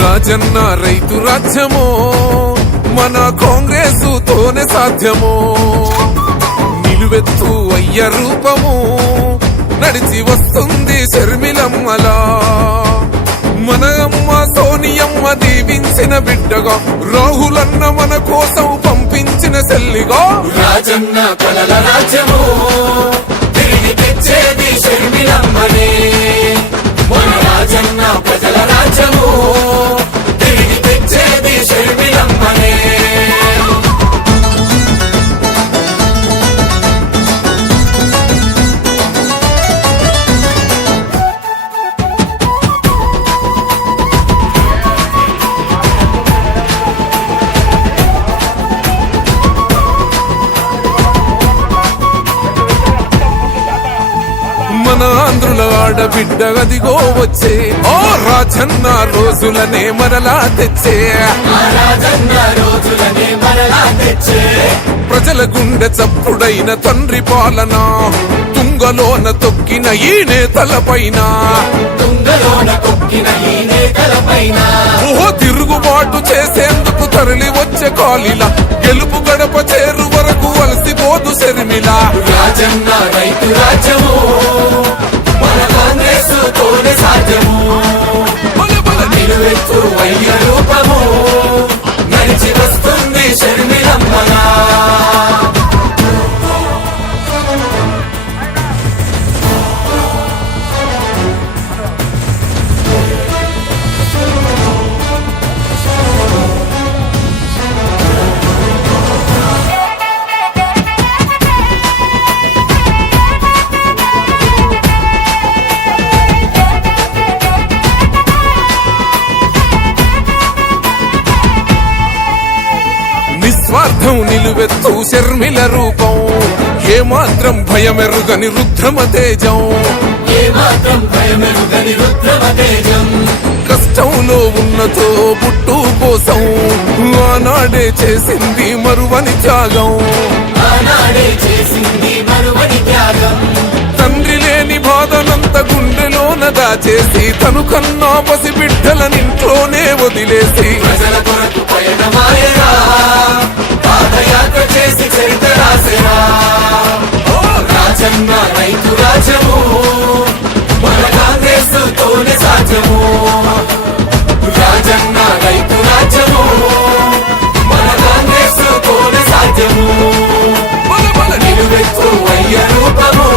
రాజన్న రైతు రాజ్యమో మన కాంగ్రెస్ తోనే సాధ్యమో నిలువెత్తు అయ్య రూపము నడిచి వస్తుంది షర్మిలమ్మలా మన అమ్మ సోనియమ్మ దీవించిన బిడ్డగా రాహులన్న మన కోసం పంపించిన సెల్లిగా రాజన్న కలల రాజ్యము తిరిగి తెచ్చేది షర్మిలమ్మనే మన రాజన్న ప్రజల రాజ్యము తిరిగి తెచ్చేది షర్మిలమ్మనే మన ఆంధ్రుల ఆడబిడ్డ గదిగో వచ్చే ఓ రాజన్న రోజులనే మరలా తెచ్చే ప్రజల గుండె చప్పుడైన తండ్రి పాలన తుంగలోన తొక్కిన ఈ నేతలపైన ఓహో తిరుగుబాటు చేసేందుకు తరలి వచ్చే కాలిలా గెలుపు గడప చేరు వరకు అలసిపోదు షర్మిలా రాజన్న రైతు రాజ్యము మన కాంగ్రెస్ తోనే సాధ్యము నిలువెత్తు అయ్య రూపము నడిచి వస్తుంది షర్మిలమ్మలా నిస్వార్థం నిలువెత్తు షర్మిల రూపం ఏమాత్రం భయమెరుగని రుద్రమ తేజం కష్టంలో ఉన్నతో పుట్టు కోసం ఆనాడే చేసింది మరువని త్యాగం తండ్రి లేని బాధనంత గుండెలోన దాచేసి తను కన్నా పసి బిడ్డలనింట్లోనే వదిలేసి ప్రజల కొరకు పయనమాయరా పాదయాత్ర చేసి చరిత్ర రాసేరా ఓ రాజన్న రైతు రాజ్యము మన కాంగ్రెస్ తోనే సాధ్యము రాజన్న రైతు రాజ్యము మన కాంగ్రెస్ తోనే సాధ్యము నిలువెత్తు అయ్య రూపము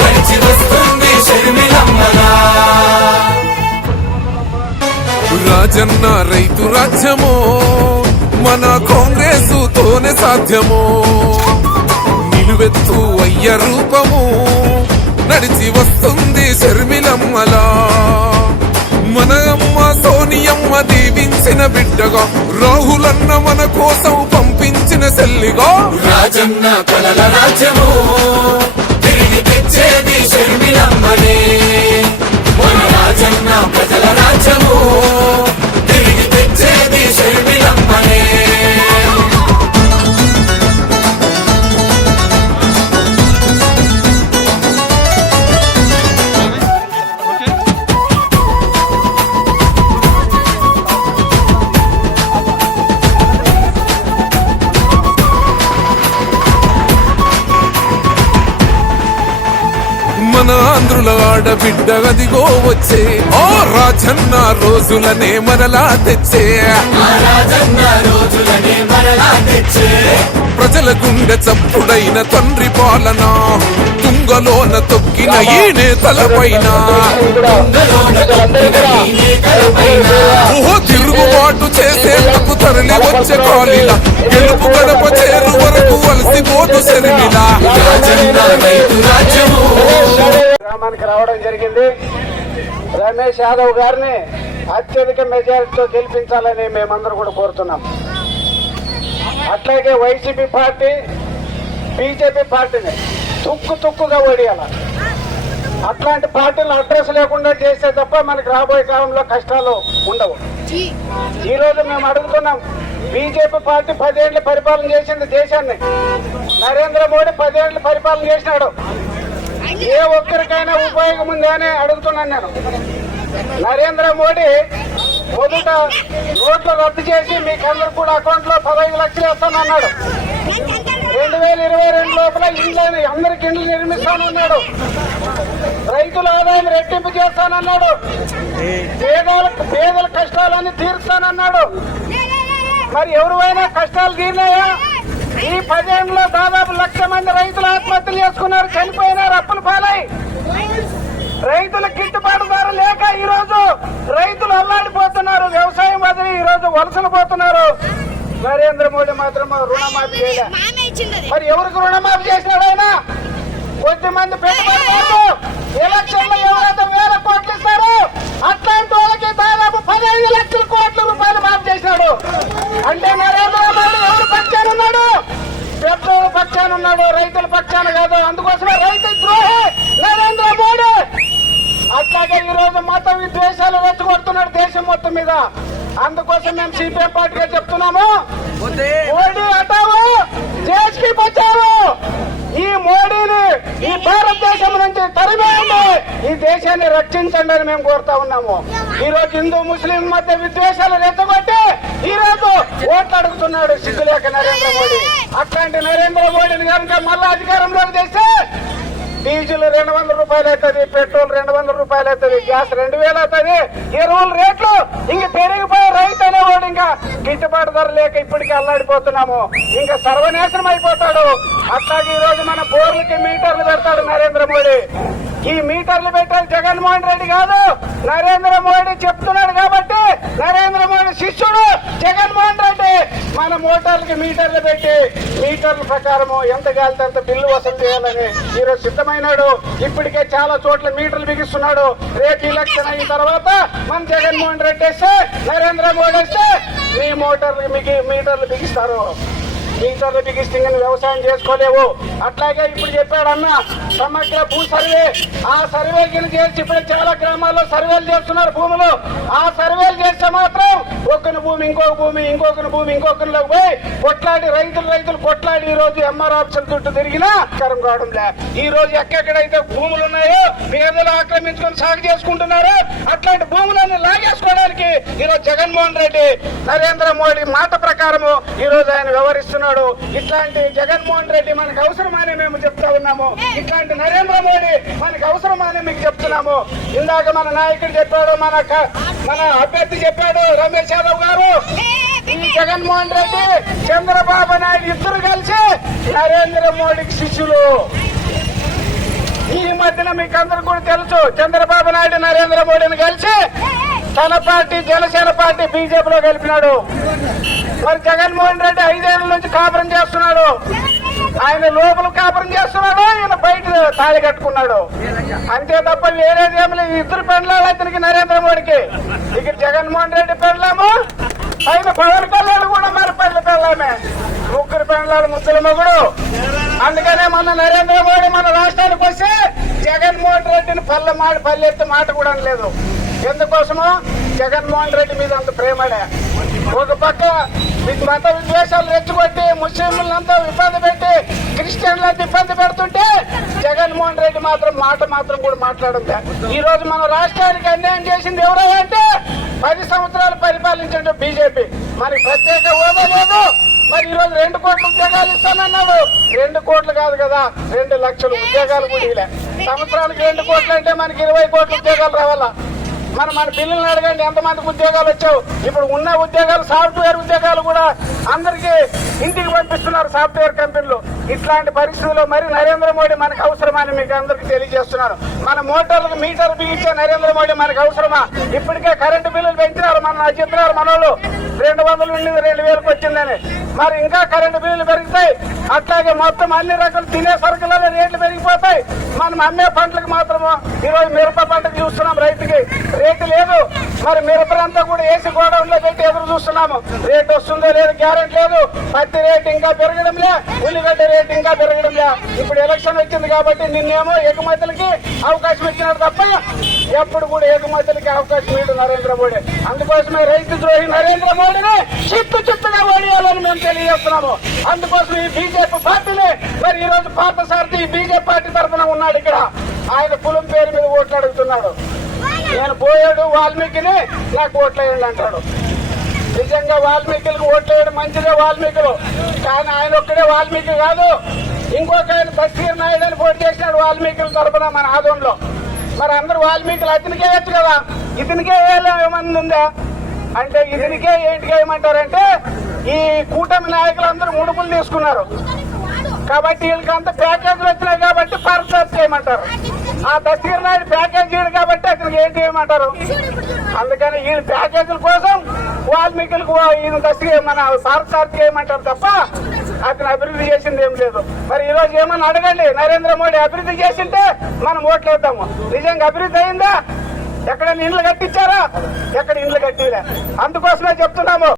నడిచి వస్తుంది షర్మిలమ్మలా రాజన్న రైతు రాజ్యమో మన కాంగ్రెస్ తోనే సాధ్యమో నిలువెత్తు అయ్య రూపము నడిచి వస్తుంది షర్మిలమ్మలా మన అమ్మ సోనియమ్మ దీవించిన బిడ్డగా రాహులన్న మన కోసం పంపించిన సెల్లిగా రాజన్న కలల రాజ్యము తిరిగి తెచ్చేది షర్మిలమ్మనే మన రాజన్న ప్రజల రాజ్యము తిరిగి తెచ్చేది షర్మిలమ్మనే మన ఆంధ్రుల ఆడబిడ్డ గదిగో వచ్చే ఓ రాజన్న రోజులనే మరలా తెచ్చే ప్రజల గుండె చప్పుడైన తండ్రి పాలన తుంగలోన తొక్కిన ఈ నేతలపైన ఓహో తిరుగుబాటు చేసేందుకు తరలి వచ్చే కాలిలా గెలుపు గడప చేరు వరకు అలసిపోదు షర్మిలా గ్రామానికి రావడం జరిగింది. రమేష్ యాదవ్ గారిని అత్యధిక మెజారిటీతో గెలిపించాలని మేమందరూ కూడా కోరుతున్నాం. అట్లాగే వైసీపీ పార్టీ బీజేపీ పార్టీని తుక్కుగా ఓడియాల. అట్లాంటి పార్టీలు అడ్రస్ లేకుండా చేస్తే తప్ప మనకి రాబోయే కాలంలో కష్టాలు ఉండవు. ఈ రోజు మేము అడుగుతున్నాం, బీజేపీ పార్టీ 10 ఏళ్లు పరిపాలన చేసింది దేశాన్ని. నరేంద్ర మోడీ 10 ఏళ్లు పరిపాలన చేసినాడు. ఏ ఒక్కరికైనా ఉపయోగం ఉందా అని అడుగుతున్నాను నేను. నరేంద్ర మోడీ మొదట నోట్లు రద్దు చేసి మీకందరూ కూడా అకౌంట్ లో 15 లక్షలు వేస్తానన్నాడు. 2022 లోపల ఇండ్లని అందరికి ఇండ్లు నిర్మిస్తానన్నాడు. రైతుల ఆదాయం రెట్టింపు చేస్తానన్నాడు. పేదల కష్టాలన్నీ తీరుస్తానన్నాడు. మరి ఎవరైనా కష్టాలు తీరినాయా? ఈ 10 ఏళ్లలో దాదాపు 1,00,000 మంది రైతులు ఆత్మహత్యలు చేసుకున్నారు, చనిపోయినారు, అప్పుల పాలై. రైతుల గిట్టుబాటు ధర లేక ఈ రోజు రైతులు అల్లాడిపోతున్నారు. వ్యవసాయం వదిలి ఈ రోజు వలసలు పోతున్నారు. నరేంద్ర మోడీ మాత్రం రుణమాఫీ చేయలే. మరి ఎవరికి రుణమాఫీ చేసినాడు ఆయన? కొద్ది మంది పెట్టుబడులు ఎలక్షన్ లో ఎవరైతే 1,000 కోట్లు ఇస్తారు అట్లాంటి వాళ్ళకి దాదాపు 15 లక్షల కోట్ల రూపాయలు మాఫీ చేశాడు. అంటే నరేంద్ర మోడీ ఎవరు పక్షానున్నాడు? పెద్దోడు పక్షానున్నాడు, రైతుల పక్షాన కాదు. అందుకోసమే రైతు ద్రోహి నరేంద్ర మోడీ. అట్లాగే ఈ రోజు మత విద్వేషాలు రెచ్చగొడుతున్నాడు దేశం మొత్తం మీద. అందుకోసం మేము సిపిఎం పార్టీగా చెప్తున్నాము, మోడీ హటావో, దేశ్ కి బచావో. ఈ మోడీని ఈ భారతదేశం నుంచి తరిమేయండి, ఈ దేశాన్ని రక్షించండి అని మేము కోరుతా ఉన్నాము. ఈ రోజు హిందూ ముస్లిం మధ్య విద్వేషాలు రెచ్చగొట్టి ఈ రోజు ఓట్లు అడుగుతున్నాడు సిగ్గులేక నరేంద్ర మోడీ. అట్లాంటి నరేంద్ర మోడీని కనుక మళ్ళా అధికారంలోకి తెస్తే డీజిల్ 200 రూపాయలు అవుతుంది, పెట్రోల్ 200 రూపాయలు అవుతుంది, గ్యాస్ 2000 అవుతుంది, ఎరువుల రేట్లు ఇంక పెరిగిపోయి రైతు అనేవాడు ఇంకా గిట్టుబాటు ధర లేక ఇప్పటికీ అల్లాడిపోతున్నాము. ఇంకా సర్వనాశనం అయిపోతాడు. అట్లాగే ఈ రోజు మన బోర్లకి మీటర్లు పెడతాడు నరేంద్ర మోడీ. ఈ మీటర్లు పెట్టాలి జగన్మోహన్ రెడ్డి కాదు, నరేంద్ర మోడీ చెప్తున్నాడు. కాబట్టి నరేంద్ర మోడీ శిష్యుడు జగన్మోహన్ రెడ్డి మన మోటార్లకి మీటర్లు పెట్టి మీటర్ల ప్రకారము ఎంత గాలితే అంత బిల్లు వసూలు చేయాలని ఈరోజు సిద్ధమైనాడు. ఇప్పటికే చాలా చోట్ల మీటర్లు బిగిస్తున్నాడు. రేపు ఎలక్షన్ అయిన తర్వాత మన జగన్మోహన్ రెడ్డి వేస్తే నరేంద్ర మోడీ వేస్తే మీ మీటర్లు బిగిస్తారు. మీటర్లు బిగిస్తే వ్యవసాయం చేసుకోలేవు. అట్లాగే ఇప్పుడు చెప్పాడు అన్న సమగ్ర భూ సర్వే. ఆ సర్వే చేసి ఇప్పుడు చాలా గ్రామాల్లో సర్వేలు చేస్తున్నారు భూములు. ఆ సర్వేలు చేస్తే మాత్రం ఒకరి భూమి ఇంకొక భూమి, ఇంకొకరి భూమి ఇంకొకరిలోకి పోయి కొట్లాడి రైతులు కొట్లాడి ఈ రోజు ఎంఆర్ ఆఫీసుల చుట్టూ తిరిగినా కరం కావడం లే. ఈ రోజు ఎక్కడైతే భూములు ఉన్నాయో పేదలు ఆక్రమించుకొని సాగు చేసుకుంటున్నారు. అట్లాంటి భూములన్నీ లాగేసుకోవడానికి ఈ రోజు జగన్మోహన్ రెడ్డి నరేంద్ర మోడీ మాట ప్రకారము ఈ రోజు ఆయన వ్యవహరిస్తున్నాడు. ఇట్లాంటి జగన్మోహన్ రెడ్డి మనకు అవసరమని మేము చెప్తా ఉన్నాము. ఇట్లాంటి నరేంద్ర మోడీ మనకు అవసరమని మీకు చెప్తున్నాము. ఇందాక మన నాయకుడు చెప్పాడు, మన అభ్యర్థి చెప్పాడు రమేష్ యాదవ్ గారు, ఈ జగన్మోహన్ రెడ్డి చంద్రబాబు నాయుడు ఇద్దరు కలిసి నరేంద్ర మోడీకి శిష్యులు. ఈ మధ్యన మీకు అందరూ కూడా తెలుసు, చంద్రబాబు నాయుడు నరేంద్ర మోడీని కలిసి తన పార్టీ జనసేన పార్టీ బీజేపీలో కలిపినాడు. మరి జగన్మోహన్ రెడ్డి 5 ఏళ్ల నుంచి కాపురం చేస్తున్నాడు. ఆయన లోపల కాపురం చేస్తున్నాడు, ఆయన బయట తాళి కట్టుకున్నాడు. అంతే తప్ప వేరేదేమి ఇద్దరు పెండ్లాలు అతనికి నరేంద్ర మోడీకి. ఇక్కడ జగన్మోహన్ రెడ్డి పెండ్లాము, ఆయన పవన్ కళ్యాణ్ కూడా మరి పెళ్ళామే. ముగ్గురు పెండ్లాలు ముద్దుల మొగుడు. అందుకనే మన నరేంద్ర మోడీ మన రాష్ట్రానికి వస్తే జగన్మోహన్ రెడ్డిని పల్లెత్తి మాట కూడా లేదు. ఎందుకోసమో జగన్మోహన్ రెడ్డి మీద అంత ప్రేమడే. ఒక పక్క మత విద్వేషాలు రెచ్చగొట్టి ముస్లింలంతా ఇబ్బంది పెట్టి క్రిస్టియన్లంతా ఇబ్బంది పెడుతుంటే జగన్మోహన్ రెడ్డి మాట కూడా మాట్లాడుంది. ఈ రోజు మన రాష్ట్రానికి అన్యాయం చేసింది ఎవరో అంటే 10 సంవత్సరాలు పరిపాలించండి బీజేపీ. మనకి ప్రత్యేక హోదా లేదు. మరి ఈ రోజు 2 కోట్ల ఉద్యోగాలు ఇస్తానన్నాడు. 2 కోట్లు కాదు కదా, 2 లక్షల ఉద్యోగాలు కూడా ఇలా. సంవత్సరానికి 2 కోట్లు అంటే మనకి 20 కోట్ల ఉద్యోగాలు రావాలా? మన పిల్లల్ని అడగండి ఎంతమందికి ఉద్యోగాలు వచ్చావు. ఇప్పుడు ఉన్న ఉద్యోగాలు సాఫ్ట్వేర్ ఉద్యోగాలు కూడా అందరికీ ఇంటికి పంపిస్తున్నారు సాఫ్ట్వేర్ కంపెనీలు. ఇట్లాంటి పరిస్థితుల్లో మరి నరేంద్ర మోడీ మనకు అవసరమని మీకు అందరికీ తెలియజేస్తున్నాను. మన మోటార్లకు మీటర్ బిగించే నరేంద్ర మోడీ మనకు అవసరమా? ఇప్పటికే కరెంటు బిల్లులు పెంచినారు. చెప్తున్నారు మనోళ్ళు 200 నుండి 2000కి వచ్చిందని. మరి ఇంకా కరెంటు బిల్లులు పెరుగుతాయి. అట్లాగే మొత్తం అన్ని రకాల తినే సరుకులలో రేట్లు పెరిగిపోతాయి. మనం అమ్మే పంటలకు మాత్రము ఈరోజు మిరప పంటకు చూస్తున్నాం, రైతుకి రేటు లేదు. మరి మిరపలంతా కూడా ఏసీ గోడౌన్ లో పెట్టి ఎదురు చూస్తున్నాము. రేటు వస్తుందో లేదు గ్యారెంటీ లేదు. పత్తి రేటు ఇంకా పెరగడం లే, ఉల్లిగడ్డ రేటు ఇంకా పెరగడం లే. ఇప్పుడు ఎలక్షన్ వచ్చింది కాబట్టి నిన్నేమో ఎగుమతులకి అవకాశం ఇచ్చినాడు తప్ప ఎప్పుడు కూడా ఎగుమతులకి అవకాశం లేదు నరేంద్ర మోడీ. అందుకోసమే రైతు ద్రోహి నరేంద్ర మోడీని చుట్టుగా ఓడియాలని మేము తెలియజేస్తున్నాము. అందుకోసం ఈ బీజేపీ పార్టీని మరి ఈ రోజు పార్థసారథి బీజేపీ పార్టీ తరఫున ఉన్నాడు. ఇక్కడ ఆయన కులం పేరు మీద ఓట్లు అడుగుతున్నాడు. నేను పోయాడు వాల్మీకిని నాకు ఓట్లేయండి అంటాడు. నిజంగా వాల్మీకి ఓట్లేయడం మంచిదే వాల్మీకులు, కానీ ఆయన ఒక్కడే వాల్మీకి కాదు, ఇంకొక ఆయన బషీర్ నాయుడు అని పోటీ చేసినాడు వాల్మీకుల తరఫున మన ఆదంలో. మరి అందరు వాల్మీకులు అతనికే వచ్చు కదా, ఇతనికే ఏమన్నా ఉందా అంటే ఇతనికే ఏంటిగా ఏమంటారంటే ఈ కూటమి నాయకులందరూ ముడుపులు తీసుకున్నారు కాబట్టి వీళ్ళకి అంత ప్యాకేజీలు వచ్చినాయి కాబట్టి పర్సెస్ చేయమంటారు. ఆ బషీర్ నాయుడు ప్యాకేజ్ ఇయ్యడు కాబట్టి అతనికి ఏంటి చేయమంటారు. అందుకని ఈ ప్యాకేజీల కోసం వాల్మీకులకు ఈయన దశ మన సార్ చేయమంటారు తప్ప అతను అభివృద్ధి చేసింది ఏం లేదు. మరి ఈ రోజు ఏమన్నా అడగండి, నరేంద్ర మోడీ అభివృద్ధి చేసింటే మనం ఓట్లేద్దాము. నిజంగా అభివృద్ధి అయిందా? ఎక్కడ ఇండ్లు కట్టించారా? ఎక్కడ ఇండ్లు కట్టిలే. అందుకోసమే చెప్తున్నాము.